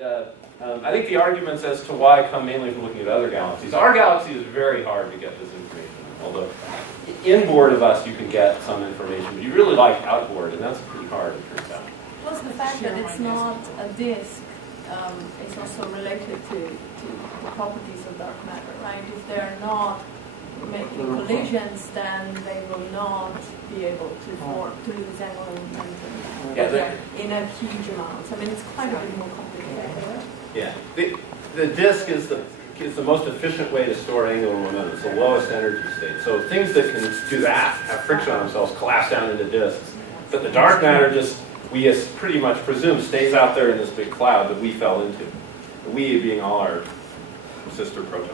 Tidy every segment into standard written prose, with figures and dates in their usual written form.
I think the arguments as to why come mainly from looking at other galaxies. Our galaxy is very hard to get this information, although inboard of us you can get some information, but you really like outboard, and that's pretty hard, it turns out. Plus the fact that it's not a disk is also related to the properties of dark matter, right? If they're not making collisions, then they will not be able to form, to lose angular momentum in a huge amount. I mean, it's quite a bit more complicated. Yeah, the disk is the most efficient way to store angular momentum. It's the lowest energy state. So things that can do that, have friction on themselves, collapse down into disks. But the dark matter just, we pretty much presume, stays out there in this big cloud that we fell into. We being all our sister protons.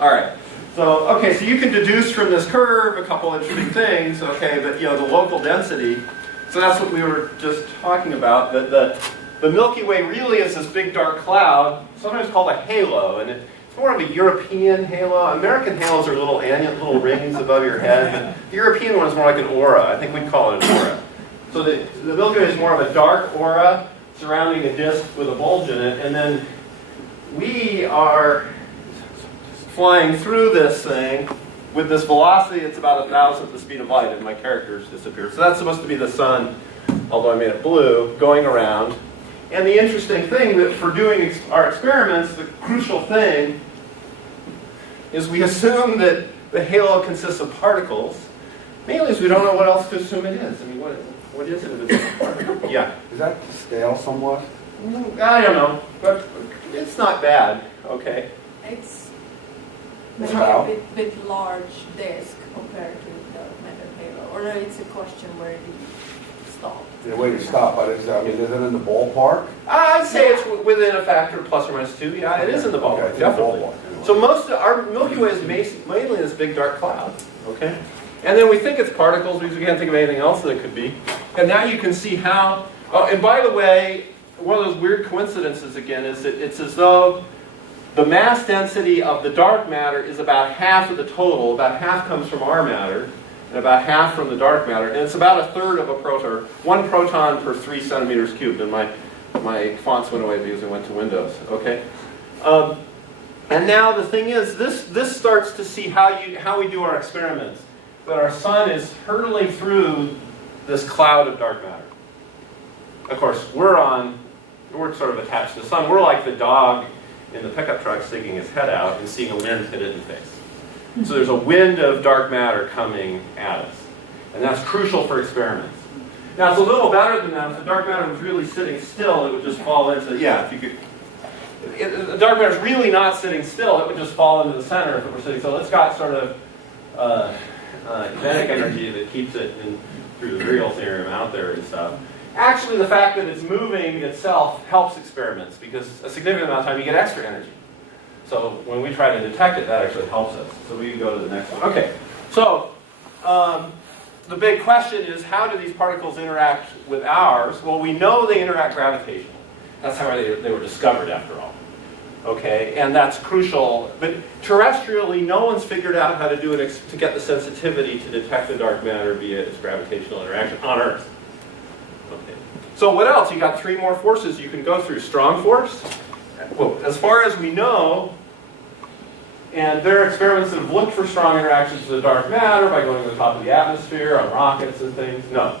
All right. So you can deduce from this curve a couple interesting things. Okay, but the local density. So that's what we were just talking about. That the Milky Way really is this big dark cloud, sometimes called a halo, and it's more of a European halo. American halos are little rings above your head, but the European one is more like an aura. I think we'd call it an aura. So the Milky Way is more of a dark aura surrounding a disk with a bulge in it, and then we are flying through this thing with this velocity. It's about 1,000th the speed of light, and my characters disappear. So that's supposed to be the sun, although I made it blue, going around. And the interesting thing that for doing our experiments, the crucial thing is we assume that the halo consists of particles, mainly because we don't know what else to assume it is. I mean, what is it if it's a particle? Yeah. Is that to scale somewhat? I don't know, but it's not bad. Okay. It's maybe a bit large disk compared to the matter halo, or it's a question where you stop. The way to stop, but is it in the ballpark? I'd say it's within a factor of plus or minus 2. Yeah, it is in the ballpark, Okay, definitely. ballpark. So most of our Milky Way is mainly this big dark cloud. Okay, and then we think it's particles because we can't think of anything else that it could be. And now you can see how. Oh, and by the way, one of those weird coincidences again is that it's as though the mass density of the dark matter is about half of the total. About half comes from our matter, and about half from the dark matter. And it's about a third of a proton, 1 proton per 3 centimeters cubed. And my fonts went away because I went to Windows. Okay. And now the thing is, this starts to see how we do our experiments. That our sun is hurtling through this cloud of dark matter. Of course, we're sort of attached to the sun. We're like the dog in the pickup truck sticking his head out and seeing a wind hit it in the face. So there's a wind of dark matter coming at us. And that's crucial for experiments. Now it's a little better than that. If the dark matter was really sitting still, it would just fall into, the dark matter is really not sitting still, it would just fall into the center if it were sitting still. It's got sort of kinetic energy that keeps it through the real theorem out there and stuff. Actually, the fact that it's moving itself helps experiments because a significant amount of time you get extra energy. So when we try to detect it, that actually helps us. So we can go to the next one. Okay, so the big question is, how do these particles interact with ours? Well, we know they interact gravitationally. That's how they were discovered, after all. Okay, and that's crucial. But terrestrially, no one's figured out how to do it to get the sensitivity to detect the dark matter via its gravitational interaction on Earth. Okay. So what else? You got 3 more forces you can go through. Strong force. Well, as far as we know, and there are experiments that have looked for strong interactions with the dark matter by going to the top of the atmosphere on rockets and things. No.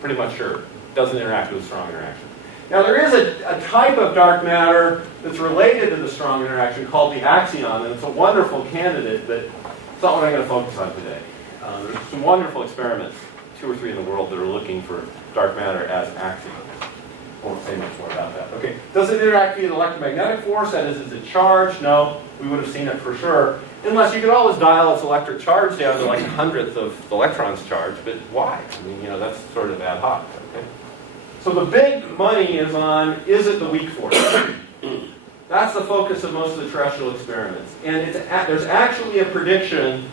Pretty much sure. It doesn't interact with strong interaction. Now there is a type of dark matter that's related to the strong interaction called the axion, and it's a wonderful candidate, but it's not what I'm going to focus on today. There's some wonderful experiments, 2 or 3 in the world, that are looking for dark matter as axion. I won't say much more about that. Okay, does it interact via the electromagnetic force? That is it charged? No, we would have seen it for sure. Unless you could always dial its electric charge down to like 1/100th of the electron's charge, but why? I mean, that's sort of ad hoc. Okay. So the big money is on, is it the weak force? That's the focus of most of the terrestrial experiments. And there's actually a prediction,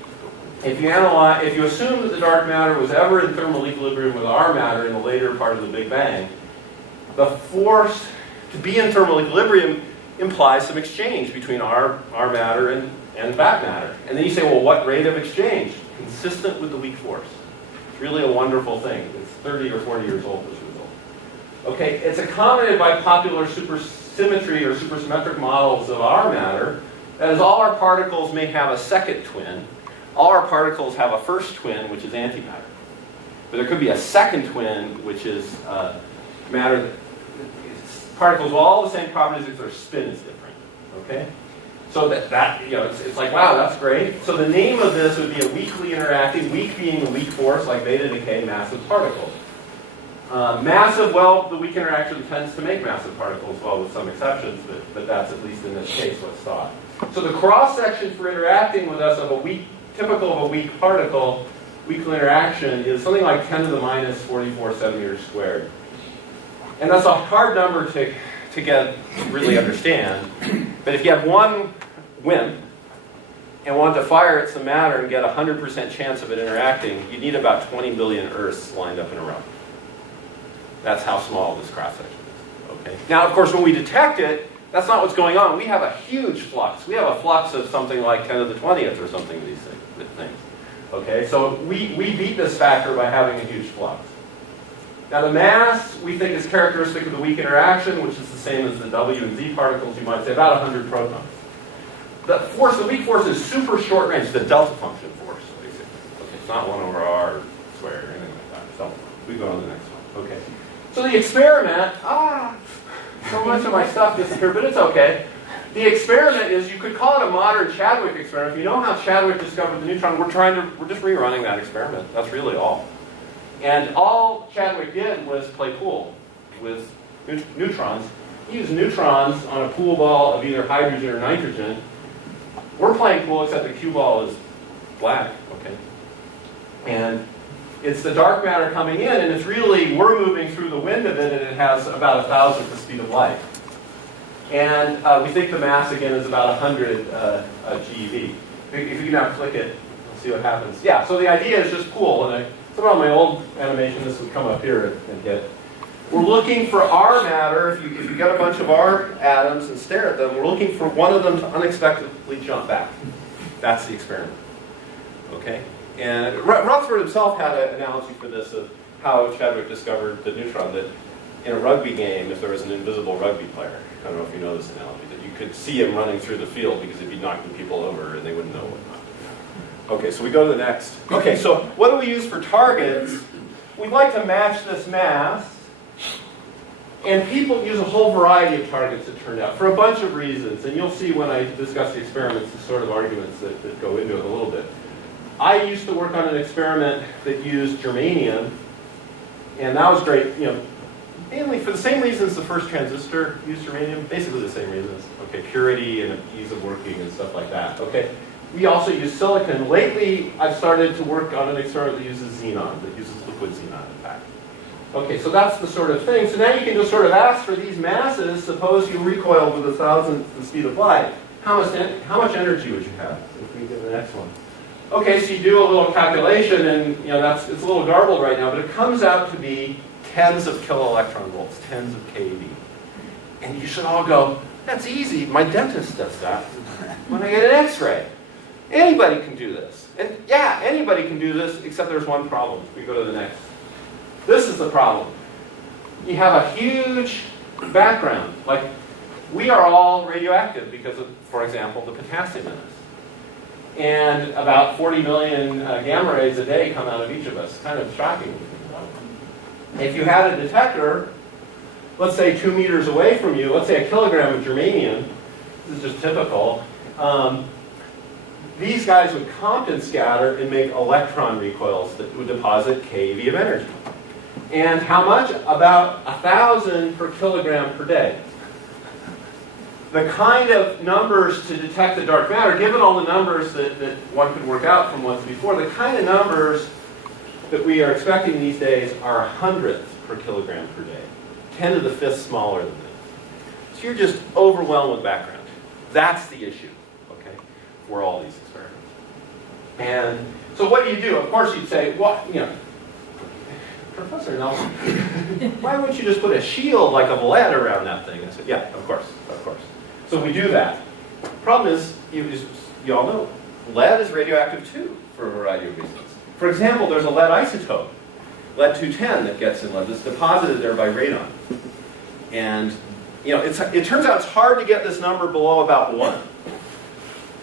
if you assume that the dark matter was ever in thermal equilibrium with our matter in the later part of the Big Bang, the force to be in thermal equilibrium implies some exchange between our matter and that matter. And then you say, well, what rate of exchange? Consistent with the weak force. It's really a wonderful thing. It's 30 or 40 years old, this result. Okay, it's accommodated by popular supersymmetry or supersymmetric models of our matter. That is, all our particles may have a second twin. All our particles have a first twin, which is antimatter. But there could be a second twin, which is matter that particles with all the same properties if their spin is different. Okay? So it's like, wow, that's great. So the name of this would be a weakly interacting, weak being a weak force, like beta decay, massive particles. Massive, well, the weak interaction tends to make massive particles, well, with some exceptions, but that's at least in this case what's thought. So the cross-section for interacting with us of a weak, typical of a weak particle, weakly interaction, is something like 10 to the minus 44 centimeters squared. And that's a hard number to really understand. But if you have one WIMP and want to fire at some matter and get a 100% chance of it interacting, you need about 20 billion Earths lined up in a row. That's how small this cross-section is. Okay? Now, of course, when we detect it, that's not what's going on. We have a huge flux. We have a flux of something like 10 to the 20th or something of these things. Okay? So we beat this factor by having a huge flux. Now the mass, we think, is characteristic of the weak interaction, which is the same as the W and Z particles, you might say, about 100 protons. The weak force is super short range, the delta function force, basically. Okay, it's not 1 over R squared or anything like that. So we go on to the next one. Okay. So the experiment, so much of my stuff disappeared, but it's okay. The experiment is, you could call it a modern Chadwick experiment. If you know how Chadwick discovered the neutron, we're just rerunning that experiment. That's really all. And all Chadwick did was play pool with neutrons. He used neutrons on a pool ball of either hydrogen or nitrogen. We're playing pool, except the cue ball is black, okay? And it's the dark matter coming in, and it's really, we're moving through the wind of it, and it has about 1,000th the speed of light. And we think the mass, again, is about 100 GeV. If you can now click it, we'll see what happens. Yeah, so the idea is just pool, and somehow on my old animation, this would come up here and hit. We're looking for our matter. If you get a bunch of our atoms and stare at them, we're looking for one of them to unexpectedly jump back. That's the experiment. Okay? And Rutherford himself had an analogy for this of how Chadwick discovered the neutron, that in a rugby game, if there was an invisible rugby player, I don't know if you know this analogy, that you could see him running through the field because he'd be knocking people over and they wouldn't know what not to do. Okay, so we go to the next. Okay, so what do we use for targets? We'd like to match this mass. And people use a whole variety of targets, it turned out, for a bunch of reasons. And you'll see when I discuss the experiments, the sort of arguments that go into it a little bit. I used to work on an experiment that used germanium. And that was great, mainly for the same reasons the first transistor used germanium. Basically the same reasons. Okay, purity and ease of working and stuff like that. Okay. We also use silicon. Lately, I've started to work on an experiment that uses xenon, that uses liquid xenon, in fact. Okay, so that's the sort of thing. So now you can just sort of ask for these masses. Suppose you recoiled with 1,000th the speed of light. How much energy would you have? If we get the next one. Okay, so you do a little calculation, and it's a little garbled right now, but it comes out to be tens of kiloelectron volts, tens of keV. And you should all go, that's easy. My dentist does that when I get an X-ray. Anybody can do this. And yeah, anybody can do this, except there's one problem. We go to the next. This is the problem. You have a huge background. Like, we are all radioactive because of, for example, the potassium in us. And about 40 million gamma rays a day come out of each of us. Kind of shocking. If you had a detector, let's say 2 meters away from you, let's say a kilogram of germanium, this is just typical, these guys would Compton scatter and make electron recoils that would deposit keV of energy. And how much? About 1,000 per kilogram per day. The kind of numbers to detect the dark matter, given all the numbers that one could work out from ones before, the kind of numbers that we are expecting these days are 100th per kilogram per day. 10 to the 5th smaller than that. So you're just overwhelmed with background. That's the issue, okay, for all these experiments. And so what do you do? Of course you'd say, what, Professor Nelson, why wouldn't you just put a shield like of lead around that thing? I said, yeah, of course. So we do that. Problem is, you all know, lead is radioactive too, for a variety of reasons. For example, there's a lead isotope lead-210 that gets in lead. It's deposited there by radon. And you know, it turns out it's hard to get this number below about 1.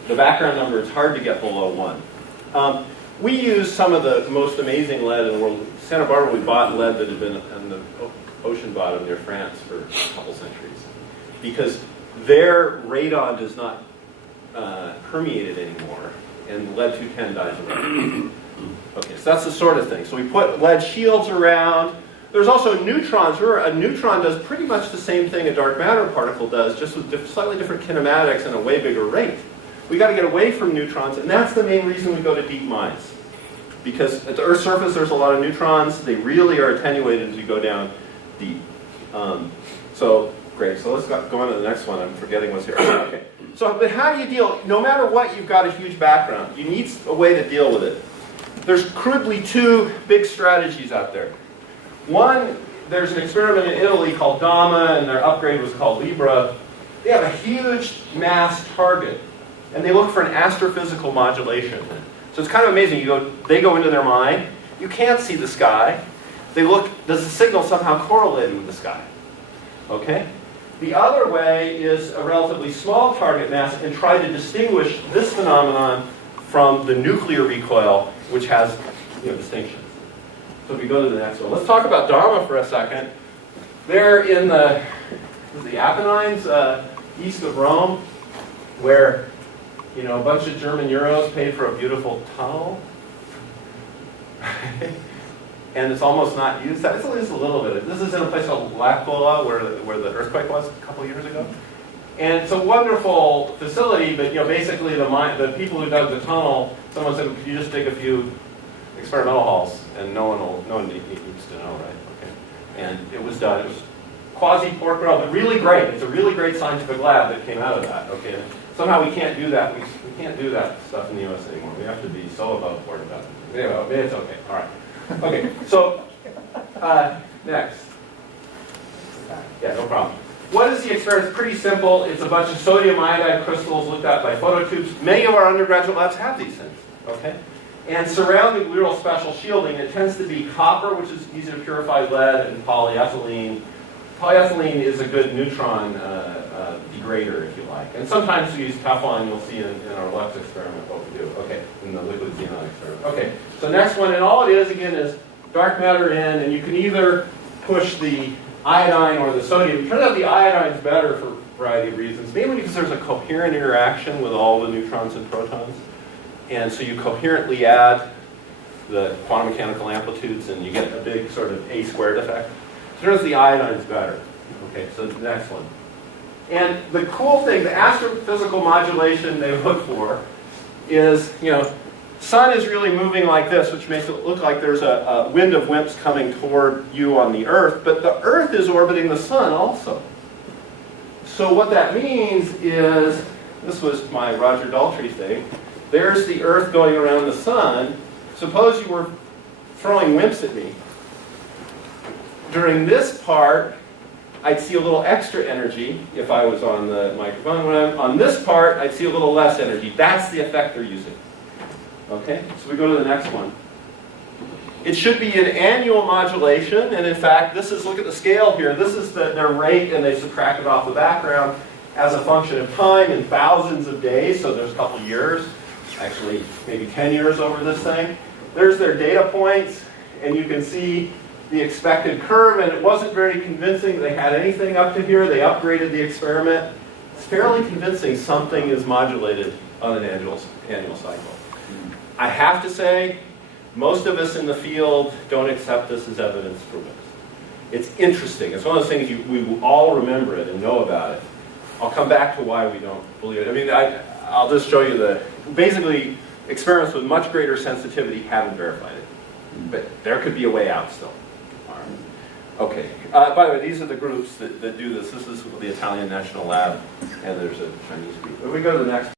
The background number is hard to get below 1. We use some of the most amazing lead in the world. Santa Barbara, we bought lead that had been in the ocean bottom near France for a couple centuries. Because their radon does not permeate it anymore, and lead-210 dies away. Okay, so that's the sort of thing. So we put lead shields around. There's also neutrons. Remember, a neutron does pretty much the same thing a dark matter particle does, just with slightly different kinematics and a way bigger rate. We got to get away from neutrons, and that's the main reason we go to deep mines. Because at the Earth's surface, there's a lot of neutrons. They really are attenuated as you go down deep. So, great. So let's go on to the next one. I'm forgetting what's here. Okay. So, but how do you deal? No matter what, you've got a huge background. You need a way to deal with it. There's crudely 2 big strategies out there. One, there's an experiment in Italy called DAMA, and their upgrade was called Libra. They have a huge mass target, and they look for an astrophysical modulation. So it's kind of amazing. They go into their mine. You can't see the sky. They look, does the signal somehow correlate with the sky? Okay? The other way is a relatively small target mass and try to distinguish this phenomenon from the nuclear recoil, which has distinctions. So if we go to the next one, let's talk about DAMA for a second. They're in the Apennines, east of Rome, where a bunch of German Euros paid for a beautiful tunnel. And it's almost not used. It's at least a little bit. This is in a place called L'Aquila, where the earthquake was a couple years ago. And it's a wonderful facility, but basically the people who dug the tunnel, someone said, could you just dig a few experimental halls? And no one needs to know, right? Okay. And it was done. It was quasi-pork barrel, but really great. It's a really great scientific lab that came out of that. Okay. And somehow we can't do that. We can't do that stuff in the U.S. anymore. We have to be so above board about it. Anyway, it's okay. All right. Okay. So next. Yeah, no problem. What is the experiment? It's pretty simple. It's a bunch of sodium iodide crystals looked at by phototubes. Many of our undergraduate labs have these things. Okay. And surrounding real special shielding, it tends to be copper, which is easy to purify, lead, and polyethylene. Polyethylene is a good neutron degrader, if you like. And sometimes we use Teflon. You'll see in our Lux experiment what we do. Okay, in the liquid xenon experiment. Okay, so next one, and all it is, again, is dark matter in, and you can either push the iodine or the sodium. It turns out the iodine is better for a variety of reasons, mainly because there's a coherent interaction with all the neutrons and protons. And so you coherently add the quantum mechanical amplitudes, and you get a big sort of A squared effect. So turns out the iodine is better. Okay, so the next one. And the cool thing, the astrophysical modulation they look for is, sun is really moving like this, which makes it look like there's a wind of WIMPs coming toward you on the Earth, but the Earth is orbiting the sun also. So what that means is, this was my Roger Daltrey thing, there's the Earth going around the sun. Suppose you were throwing WIMPs at me. During this part, I'd see a little extra energy if I was on the microphone. When I'm on this part, I'd see a little less energy. That's the effect they're using. Okay, so we go to the next one. It should be an annual modulation, and in fact, look at the scale here. This is their rate, and they subtract it off the background as a function of time in thousands of days, so there's a couple years, actually maybe 10 years over this thing. There's their data points, and you can see the expected curve, and it wasn't very convincing they had anything up to here. They upgraded the experiment. It's fairly convincing something is modulated on an annual cycle. I have to say, most of us in the field don't accept this as evidence for WIMPs. It's interesting. It's one of those things we all remember it and know about it. I'll come back to why we don't believe it. I mean, I'll just show you basically, experiments with much greater sensitivity haven't verified it. But there could be a way out still. All right. Okay. By the way, these are the groups that do this. This is the Italian National Lab, and there's a Chinese group. If we go to the next